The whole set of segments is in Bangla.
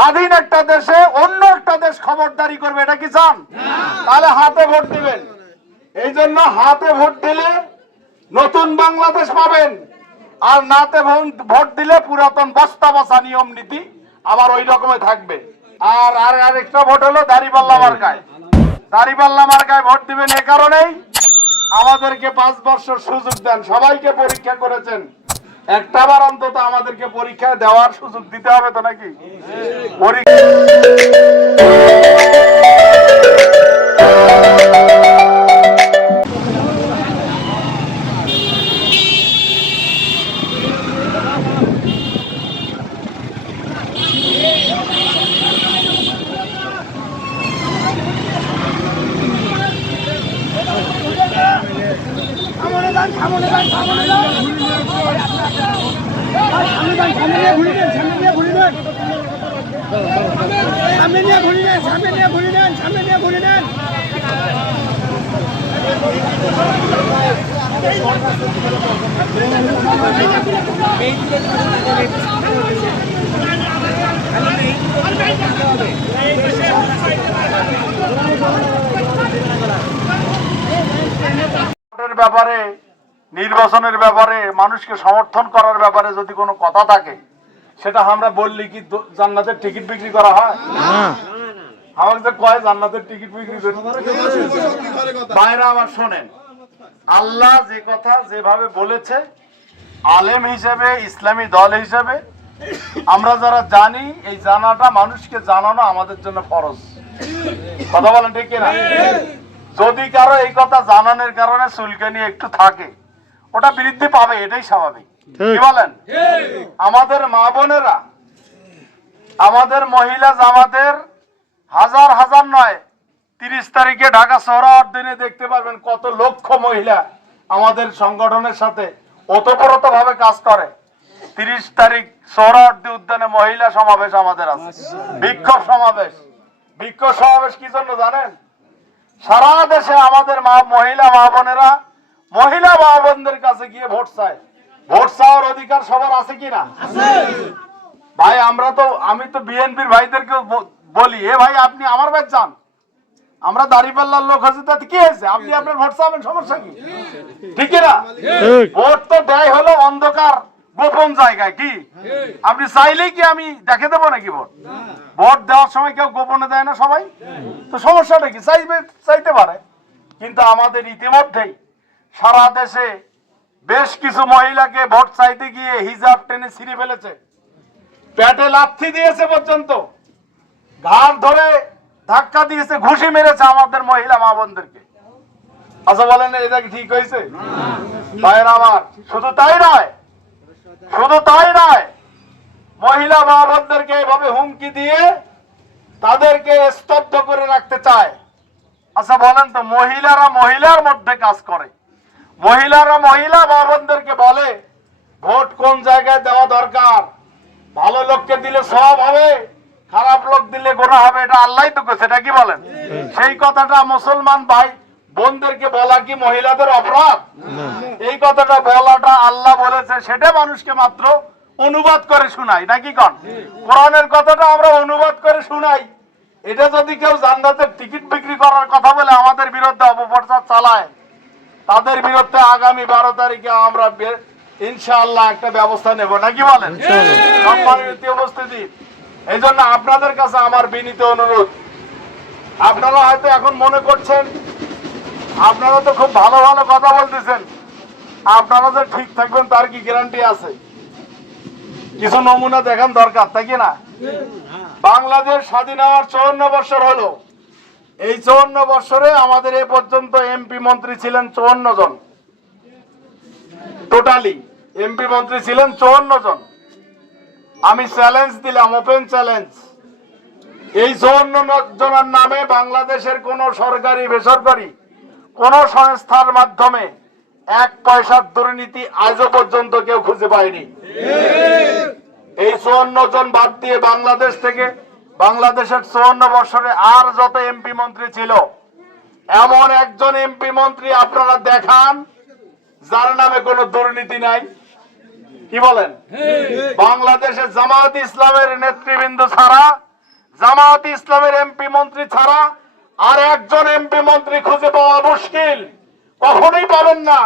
স্বাধীন একটা দেশে অন্য একটা দেশ খবরদারি করবে এটা কি চান? তাহলে হাতে ভোট দিবেন। এই জন্য হাতে ভোট দিলে নতুন বাংলাদেশ পাবেন। আর নাতে ভোট- দিলে পুরাতন বস্তা বসা নিয়ম নীতি আবার ওই রকমে থাকবে। আর আর আরেকটা ভোট হলো দাড়িপাল্লা মার্কায়। দাড়িপাল্লা মার্কায় ভোট দিবেন এ কারণেই আমাদেরকে পাঁচ বছর সুযোগ দেন সবাইকে পরীক্ষা করেছেন। একটাবার অন্তত আমাদেরকে পরীক্ষা দেওয়ার সুযোগ দিতে হবে তো নাকি? পরীক্ষা ব্যাপারে নির্বাচনের ব্যাপারে মানুষকে সমর্থন করার ব্যাপারে যদি কোনো কথা থাকে সেটা আমরা বললি কি জান্নাতের টিকিট বিক্রি করা হয়? আমাকে যে কয় জান্নাতের টিকিট বিক্রি করি? বাইরে আবার শোনেন আল্লাহ যে কথা যেভাবে বলেছে আলেম হিসেবে ইসলামী দল হিসেবে আমরা যারা জানি এই জানাটা মানুষকে জানানো আমাদের জন্য ফরজ। কথা বলেন ঠিক কিনা? যদি কারও এই কথা জানানোর কারণে চুলকানি একটু থাকে ওটা বৃদ্ধি পাবে এটাই স্বাভাবিক। বলেন? আমাদের মা বোনেরা আমাদের মহিলা জামাতের হাজার হাজার নয় তিরিশ তারিখে ঢাকা শহর দিনে দেখতে পারবেন কত লক্ষ মহিলা আমাদের সংগঠনের সাথে ওতপ্রোত ভাবে কাজ করে। তিরিশ তারিখ সোহরাওয়ার্দী উদ্যানে মহিলা সমাবেশ আমাদের আছে। বিক্ষোভ সমাবেশ। বিক্ষোভ সমাবেশ কি জন্য জানেন? সারা দেশে আমাদের মা মহিলা মা বোনেরা মহিলা মা বোনদের কাছে গিয়ে ভোট চায়। ভোট চাওয়ার অধিকার সবার আছে কিনা? ভাই আমরা তো আমি তো বিএনপির ভাইদেরকে বলি এ ভাই আপনি আমার ভাই যান। আমরা দাঁড়িপাল্লার লোক হচ্ছে তাতে কি হয়েছে? আপনি আপনার ভোট চাবেন সমস্যা কি? ঠিক না ভোট তো দেয় হলো অন্ধকার গোপন জায়গায় কি? আপনি চাইলেই কি আমি দেখে দেবো নাকি ভোট? ভোট দেওয়ার সময় কেউ গোপনে দেয় না সবাই? তো সমস্যাটা কি? চাইবে চাইতে পারে। কিন্তু আমাদের ইতিমধ্যেই সারা দেশে বেশ কিছু মহিলাকে ভোট চাইতে গিয়ে হিজাব টেনে ছিঁড়ে ফেলেছে। পেটে লাথি দিয়েছে পর্যন্ত। ঘাড় ধরে ধাক্কা দিয়েছে, ঘুষি মেরেছে আমাদের মহিলা মা বোনদেরকে। আচ্ছা বলেন, এটা কি ঠিক হয়েছে? ভাইয়ের আমার শুধু তাই নয়, শুধু তাই নয়, মহিলা মা বোনদেরকে এভাবে হুমকি দিয়ে তাদেরকে স্তব্ধ করে রাখতে চায়। আচ্ছা বলেন তো, মহিলারা মহিলার মধ্যে কাজ করে। মহিলারা মহিলা মা বোনদেরকে বলে, ভোট কোন জায়গায় দেওয়া দরকার? ভালো লোককে দিলে সব হবে, খারাপ লোক দিলে গোনা হবে, এটা আল্লাহ তো সেটা কি বলেন? সেই কথাটা মুসলমান ভাই বোনদেরকে বলা কি মহিলাদের অপরাধ? এই কথাটা বলাটা আল্লাহ বলেছে, সেটা মানুষকে মাত্র অনুবাদ করে শোনাই নাকি কন? কোরআনের কথাটা আমরা অনুবাদ করে শুনাই। এটা যদি কেউ জান্নাতের টিকিট বিক্রি করার কথা বলে, আমাদের বিরুদ্ধে অপপ্রচার চালায়। তাদের বিরুদ্ধে আগামী বারো তারিখে আমরা ইনশাআল্লাহ একটা ব্যবস্থা নেব। নাকি বলেন? সম্মানিত উপস্থিতি। এই জন্য আপনাদের কাছে আমার বিনীত অনুরোধ। আপনারা হয়তো এখন মনে করছেন আপনারা তো খুব ভালো ভালো কথা বলতেছেন। আপনারা যে ঠিক থাকবেন তার কি গ্যারান্টি আছে? কিছু নমুনা দেখান দরকার তাই কি না? বাংলাদেশ স্বাধীন হওয়ার চৌন্ন বছর হলো। এই চৌন্ন বছরে আমাদের এ পর্যন্ত এমপি মন্ত্রী ছিলেন চৌন্ন জন। টোটালি এমপি মন্ত্রী ছিলেন চৌন্ন জন। আমি চ্যালেঞ্জ দিলাম ওপেন চ্যালেঞ্জ এই চৌন্ন জনের নামে বাংলাদেশের কোন সরকারি বেসরকারি কোন সংস্থার মাধ্যমে এক পয়সার দুর্নীতি আজও পর্যন্ত কেউ খুঁজে পায়নি। এই চুয়ান্ন জন বাদ দিয়ে বাংলাদেশ থেকে বাংলাদেশের চুয়ান্ন বছরে আর যত এমপি মন্ত্রী ছিল, এমন একজন এমপি মন্ত্রী আপনারা দেখান, যার নামে কোনো দুর্নীতি নাই। কি বলেন? বাংলাদেশে জামাত ইসলামের নেতৃবৃন্দ ছাড়া জামাত ইসলামের এমপি মন্ত্রী ছাড়া আর একজন এমপি মন্ত্রী খুঁজে পাওয়া মুশকিল। কখনোই পাবেন না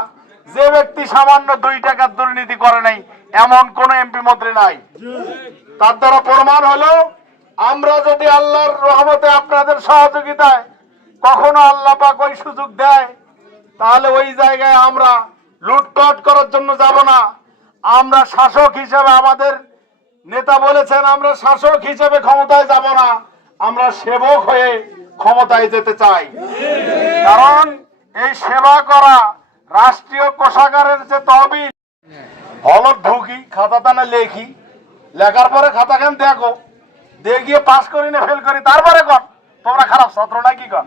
যে ব্যক্তি সামান্য দুই টাকার দুর্নীতি করে নাই, এমন কোন এমপি মন্ত্রী নাই। তার দ্বারা প্রমাণ হলো আমরা যদি আল্লাহর রহমতে আপনাদের সহযোগিতায় কখনো আল্লাহ পাক ওই সুযোগ দেয়, তাহলে ওই জায়গায় আমরা লুটপাট করার জন্য যাব না। আমরা শাসক হিসেবে আমাদের নেতা বলেছেন, আমরা শাসক হিসেবে ক্ষমতায় যাব না, আমরা সেবক হয়ে ক্ষমতায় যেতে চাই। কারণ এই সেবা করা রাষ্ট্রীয় কোষাগারের যে তহবিল হলত ঢুকি খাতা টানা লেখি, লেখার পরে খাতা খান দেখিয়ে পাস করি না ফেল করি, তারপরে কর। তোমরা খারাপ ছাত্র নাকি কর।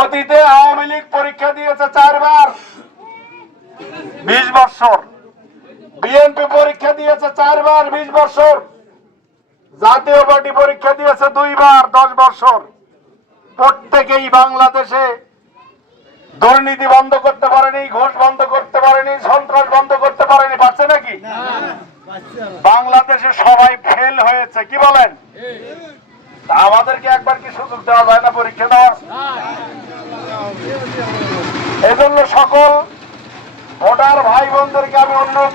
অতীতে আওয়ামী লীগ পরীক্ষা দিয়েছে চারবার। বিশ বছর। বিএনপি পরীক্ষা দিয়েছে চারবার, বিশ বছর। জাতীয় পার্টি পরীক্ষা দিয়েছে দুইবার, দশ বছর। প্রত্যেকেই বাংলাদেশে দুর্নীতি বন্ধ করতে পারেনি, ঘুষ বন্ধ করতে পারেনি, সন্ত্রাস বন্ধ করতে পারেনি, পারছে নাকি? বাংলাদেশে সবাই ফেল হয়েছে, কি বলেন? আমাদেরকে একবার কি সুযোগ দেওয়া যায় না পরীক্ষা দেওয়া এজন্য সকল ভোটার ভাই বোনদেরকে আমি অনুরোধ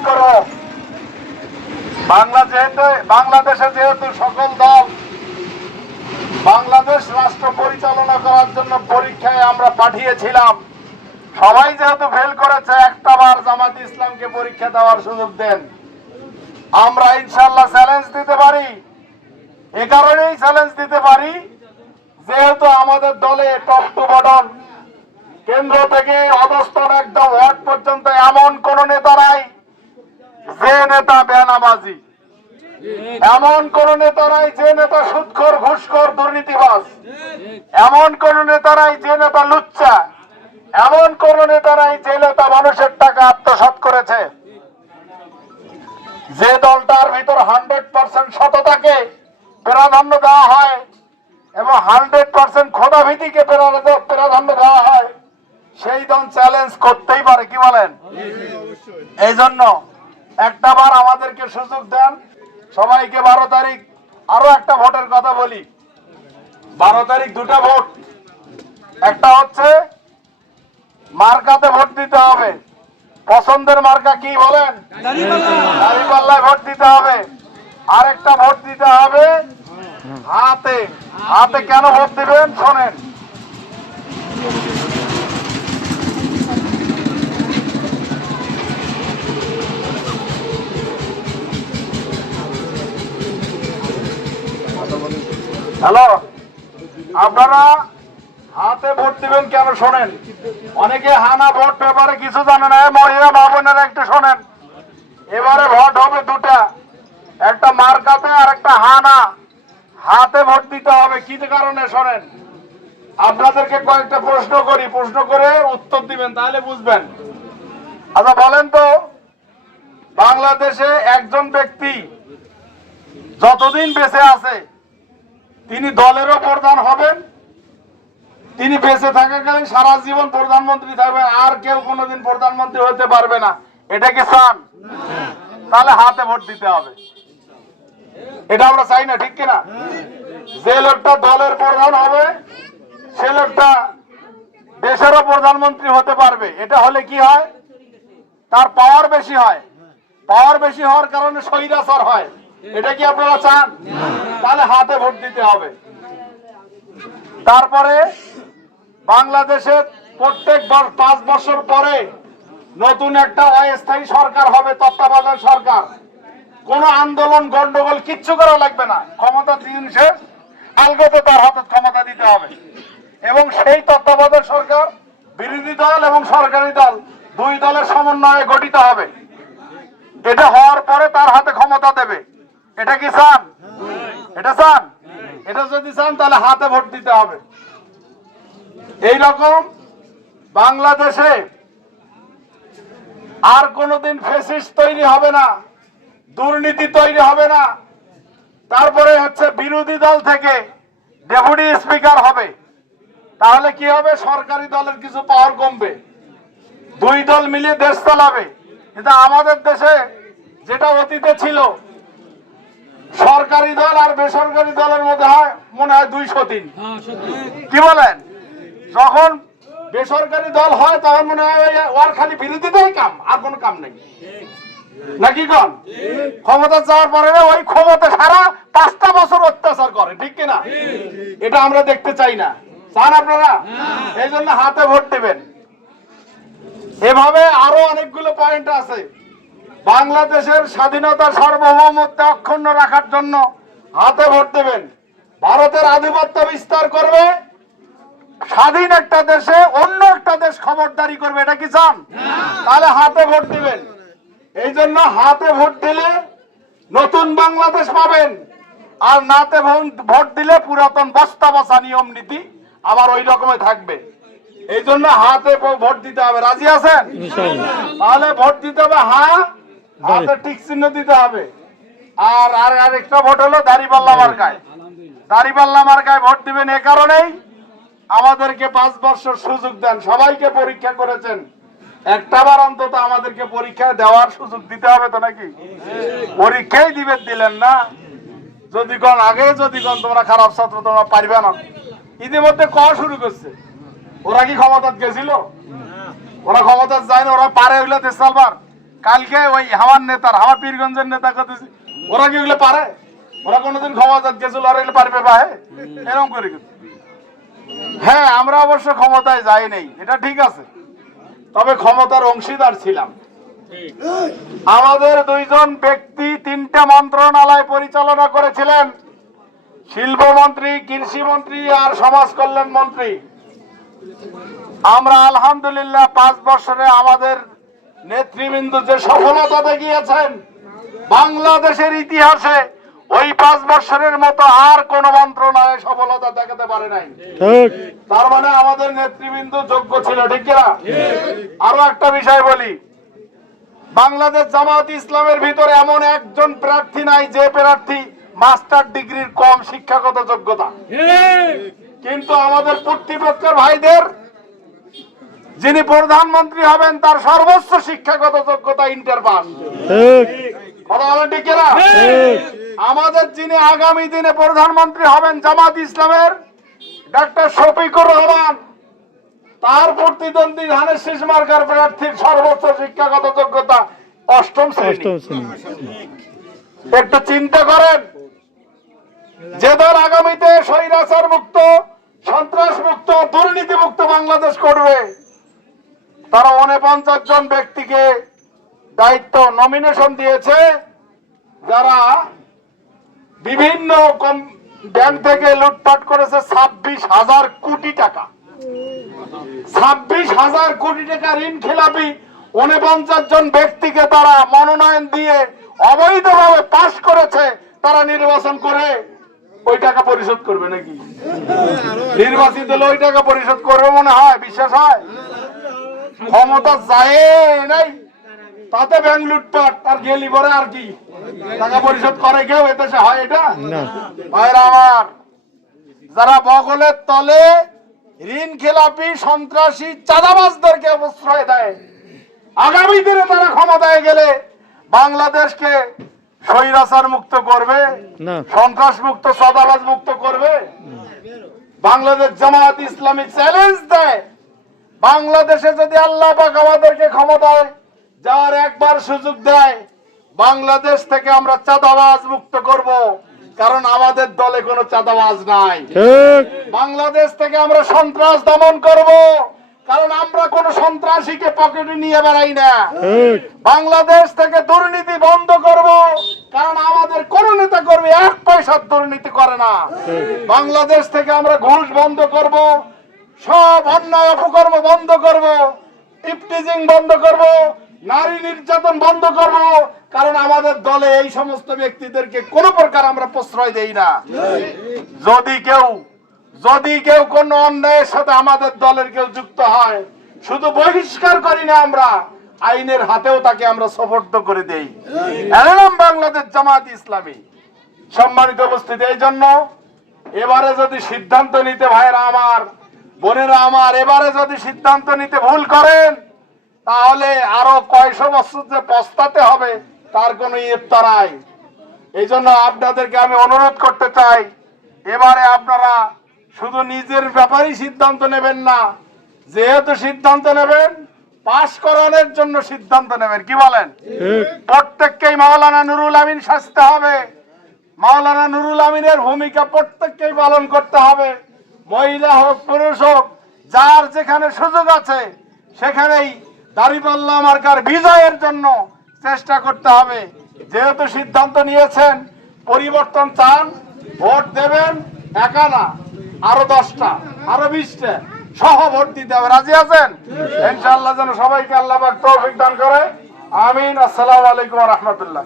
বাংলা যেহেতু, বাংলাদেশে যেহেতু সকল দল বাংলাদেশ রাষ্ট্র পরিচালনা করার জন্য পরীক্ষায় আমরা পাঠিয়েছিলাম, সবাই যেহেতু ফেল করেছে, একটা বার জামাত ইসলামকে পরীক্ষা দেওয়ার সুযোগ দেন। আমরা ইনশাল্লাহ চ্যালেঞ্জ দিতে পারি। এ কারণেই চ্যালেঞ্জ দিতে পারি, যেহেতু আমাদের দলে টপ টু বটন কেন্দ্র থেকে অধস্তন একদম ওয়ার্ড পর্যন্ত এমন কোন নেতা নাই, যে নেতা বেনামাজি। এমন কোন নেতা নাই যে নেতা সুৎখর, ঘুষখোর, দুর্নীতিবাজ। এমন কোন নেতা নাই যে নেতা লুচ্চা। এমন কোন নেতা নাই যে সততাকে প্রাধান্য দেওয়া হয় এবং হান্ড্রেড পার্সেন্ট খোদাভীতিকে প্রাধান্য- দেওয়া হয়, সেই দল চ্যালেঞ্জ করতেই পারে, কি বলেন? এই জন্য একটা বার আমাদেরকে সুযোগ দেন। সবাইকে বারো তারিখ আরও একটা ভোটের কথা বলি। বারো তারিখ দুটা ভোট। একটা হচ্ছে মার্কাতে ভোট দিতে হবে। পছন্দের মার্কা কি বলেন? ভোট দিতে হবে। আরেকটা ভোট দিতে হবে। হাতে। হাতে কেন ভোট দিবেন? শোনেন। হ্যালো? আপনারা হাতে ভোট দিবেন কেন? শোনেন। অনেকে হানা ভোট পেপারে কিছু জানে না। মহিলা মা বোনেরা একটু শোনেন। এবারে ভোট হবে দুটা। একটা মার্কাতে আর একটা হানা। হাতে ভোট দিতে হবে কি কারণে শোনেন? আপনাদেরকে কয়েকটা প্রশ্ন করি। প্রশ্ন করে উত্তর দিবেন তাহলে বুঝবেন। আচ্ছা বলেন তো বাংলাদেশে একজন ব্যক্তি যতদিন বেঁচে আছে তিনি দলেরও প্রধান হবেন তিনি বেঁচে থাকাকালীন সারা জীবন প্রধানমন্ত্রী থাকবেন আর কেউ কোনোদিন প্রধানমন্ত্রী হতে পারবে না। এটা কি চান? তাহলে হাতে ভোট দিতে হবে। এটা আমরা চাই না, ঠিক কিনা? যে লোকটা দলের প্রধান হবে, সে লোকটা দেশেরও প্রধানমন্ত্রী হতে পারবে। এটা হলে কি হয়? তার পাওয়ার বেশি হয়। পাওয়ার বেশি হওয়ার কারণে স্বৈরাচার হয়। এটা কি আপনারা চান? তাহলে হাতে ভোট দিতে হবে। তারপরে বাংলাদেশে প্রত্যেক পাঁচ বছর পরে নতুন একটা অস্থায়ী সরকার হবে, তত্ত্বাবধায়ক সরকার। কোন আন্দোলন, গন্ডগোল কিচ্ছু করা লাগবে না। ক্ষমতা দিন শেষ, আলগতে তার হাতে ক্ষমতা দিতে হবে। এবং সেই তত্ত্বাবধায়ক সরকার, বিরোধী দল এবং সরকারি দল, দুই দলের সমন্বয়ে গঠিত হবে। এটা হওয়ার পরে তার হাতে ক্ষমতা দেবে। এটা কি চান? এটা চান? এটা যদি চান, তাহলে হাতে ভোট দিতে হবে। এই রকম বাংলাদেশে আর কোনোদিন ফেসিস্ট তৈরি হবে না। দুর্নীতি তৈরি হবে না। তারপরে হচ্ছে বিরোধী দল থেকে ডেপুটি স্পিকার হবে। তাহলে কি হবে? সরকারি দলের কিছু পাওয়ার কমবে। দুই দল মিলিয়ে দেশ চালাবে। কিন্তু আমাদের দেশে যেটা অতীতে ছিল সরকারি দল আর বেসরকারি দলের মধ্যে হয় মনে হয় দুইশো তিন। কি বলেন? যখন বেসরকারি দল হয় তখন মনে হয় ওর খালি বিরোধিতাই কাম আর কোনো কাম নেই। নাকি কন? ক্ষমতা যাওয়ার পরে ওই ক্ষমতা সারা পাঁচটা বছর অত্যাচার করে ঠিক কিনা? এটা আমরা দেখতে চাই না। চান আপনারা? এই জন্য হাতে ভোট দেবেন। এভাবে আরও অনেকগুলো পয়েন্ট আছে। বাংলাদেশের স্বাধীনতা সার্বভৌমত্ব অক্ষুণ্ণ রাখার জন্য হাতে ভোট দেবেন। ভারতের আধিপত্য বিস্তার করবে। স্বাধীন একটা দেশে অন্য একটা দেশ খবরদারি করবে এটা কি চান? তাহলে হাতে ভোট দিবেন। এই জন্য হাতে ভোট দিলে নতুন বাংলাদেশ পাবেন। আর নাতে ভোট- ভোট দিলে পুরাতন বস্তা বসা নিয়ম নীতি আবার ওই রকমে থাকবে। এই জন্য হাতে ভোট দিতে হবে। রাজি আছেন? তাহলে ভোট দিতে হবে হ্যাঁ হাতে ঠিক চিহ্ন দিতে হবে। আর আর আরেকটা ভোট হলো দাড়িপাল্লা মার্কায়। দাড়িপাল্লা মার্কায় ভোট দিবেন এ কারণেই আমাদেরকে পাঁচ বছর সুযোগ দেন। সবাইকে পরীক্ষা করেছেন। একটাবার অন্তত আমাদেরকে পরীক্ষা দেওয়ার সুযোগ দিতে হবে তো নাকি? পরীক্ষাই দিবেন দিলেন না। যদি কোন আগে যদি কোন তোমরা খারাপ ছাত্র, তোমরা পারবে না। ইতিমধ্যে ক শুরু করছে? ওরা কি ক্ষমতা গেছিল? ওরা ক্ষমতা যায় না, ওরা পারে দেশ চালবার কালকে ওই আমার নেতার আমার পীরগঞ্জের নেতা কথা ওরা কি ওগুলো পারে? ওরা কোনোদিন ক্ষমতা গেছিল, আর এগুলো পারবে পাহে এরকম করে হ্যাঁ আমরা অবশ্য ক্ষমতায় যাই নেই, এটা ঠিক আছে। তবে ক্ষমতার অংশীদার ছিলাম। আমাদের দুইজন ব্যক্তি তিনটা মন্ত্রণালয় পরিচালনা করেছিলেন। শিল্পমন্ত্রী কৃষি মন্ত্রী আর সমাজ কল্যাণ মন্ত্রী। আমরা আলহামদুলিল্লাহ পাঁচ বছরে আমাদের নেতৃবৃন্দ যে সফলতা দেখিয়েছেন, বাংলাদেশের ইতিহাসে ওই পাঁচ বছরের মতো আর কোন মন্ত্রণালয় সফলতা দেখাতে পারে নাই। তার মানে আমাদের নেতৃবৃন্দ যোগ্য ছিল ঠিক কিনা? আরও একটা বিষয় বলি। বাংলাদেশ জামাত ইসলামের ভিতরে এমন একজন প্রার্থী নাই যে প্রার্থী মাস্টার ডিগ্রির কম শিক্ষাগত যোগ্যতা। কিন্তু আমাদের প্রতিপক্ষের ভাইদের যিনি প্রধানমন্ত্রী হবেন তার সর্বোচ্চ শিক্ষাগত যোগ্যতা ইন্টার পাস। আমাদের যিনি আগামী দিনে প্রধানমন্ত্রী হবেন জামাত ইসলামের ডাক্তার শফিকুর রহমান তার প্রতিদ্বন্দ্বী ধানের শেষ মার্কার প্রার্থীর সর্বোচ্চ শিক্ষাগত যোগ্যতা অষ্টম শ্রেণি। একটু চিন্তা করেন যে দল আগামীতে স্বৈরাচার মুক্ত সন্ত্রাস মুক্ত দুর্নীতি মুক্ত বাংলাদেশ করবে তারা অনেক পঞ্চাশ জন ব্যক্তিকে দায়িত্ব নমিনেশন দিয়েছে যারা বিভিন্ন ব্যাংক থেকে লুটপাট করেছে ছাব্বিশ হাজার কোটি টাকা। ছাব্বিশ হাজার কোটি টাকা ঋণ খেলাপি উনপঞ্চাশ জন ব্যক্তিকে তারা মনোনয়ন দিয়ে অবৈধভাবে পাশ করেছে, তারা নির্বাচন করে ওই টাকা পরিশোধ করবে নাকি? নির্বাচিত হলে ওই টাকা পরিশোধ করবে মনে হয়, বিশ্বাস হয়? ক্ষমতা যায় নাই। তাতে ব্যাংক লুটপাট আর গেলি পরে আর কি? টাকা পরিশোধ করে কেউ? এদেশে হয় এটা? ভাইরা আমার যারা বগলের তলে ঋণ খেলাপি সন্ত্রাসী চাঁদাবাজদেরকে প্রশ্রয় দেয় আগামী দিনে তারা ক্ষমতায় গেলে বাংলাদেশকে স্বৈরাচার মুক্ত করবে সন্ত্রাস মুক্ত চাঁদাবাজ মুক্ত করবে। বাংলাদেশ জামায়াত ইসলামী চ্যালেঞ্জ দেয়। বাংলাদেশে যদি আল্লাহ পাক আমাদেরকে ক্ষমতায় যার একবার সুযোগ দেয় বাংলাদেশ থেকে আমরা চাঁদাবাজ মুক্ত করব কারণ আমাদের দলে কোনো চাঁদাবাজ নাই। বাংলাদেশ থেকে আমরা সন্ত্রাস দমন করব কারণ আমরা কোন সন্ত্রাসীকে পকেটে নিয়ে বেড়াই না। বাংলাদেশ থেকে দুর্নীতি বন্ধ করব কারণ আমাদের কোন নেতা কর্মী এক পয়সার দুর্নীতি করে না। বাংলাদেশ থেকে আমরা ঘুষ বন্ধ করব সব অন্যায় অপকর্ম বন্ধ করব ইফটিজিং বন্ধ করব নারী নির্যাতন বন্ধ করব, কারণ আমাদের দলে এই সমস্ত ব্যক্তিদেরকে কোন প্রকার আমরা প্রশ্রয় দেই না। যদি কেউ যদি কেউ কোন অন্যায়ের সাথে আমাদের দলের কেউ যুক্ত হয়, শুধু বহিষ্কার করি না আমরা, আইনের হাতেও তাকে আমরা সফর্দ করে দেই। এরকম বাংলাদেশ জামাত ইসলামী। সম্মানিত উপস্থিতি, এই জন্য এবারে যদি সিদ্ধান্ত নিতে ভাইরা আমার, বোনেরা আমার, এবারে যদি সিদ্ধান্ত নিতে ভুল করেন তাহলে আরও কয়শো বছর যে পস্তাতে হবে তার কোনো ইফতারাই এই জন্য আপনাদেরকে আমি অনুরোধ করতে চাই এবারে আপনারা শুধু নিজের ব্যাপারেই সিদ্ধান্ত নেবেন না যেহেতু সিদ্ধান্ত নেবেন পাশ করানোর জন্য সিদ্ধান্ত নেবেন। কি বলেন? প্রত্যেককেই মাওলানা নুরুল আমিন সাজতে হবে। মাওলানা নুরুল আমিনের ভূমিকা প্রত্যেককেই পালন করতে হবে। মহিলা হোক পুরুষ হোক যার যেখানে সুযোগ আছে সেখানেই দাঁড়িপাল্লা মার্কার বিজয়ের জন্য চেষ্টা করতে হবে। যেহেতু সিদ্ধান্ত নিয়েছেন, পরিবর্তন চান, ভোট দেবেন একা আরও দশটা, আরও বিশটা সহ ভোট দিতে হবে। রাজি আছেন? ইনশাআল্লাহ যেন সবাইকে আল্লাহ তৌফিক দান করে। আমিন। আসসালামু আলাইকুম রহমতুল্লাহ।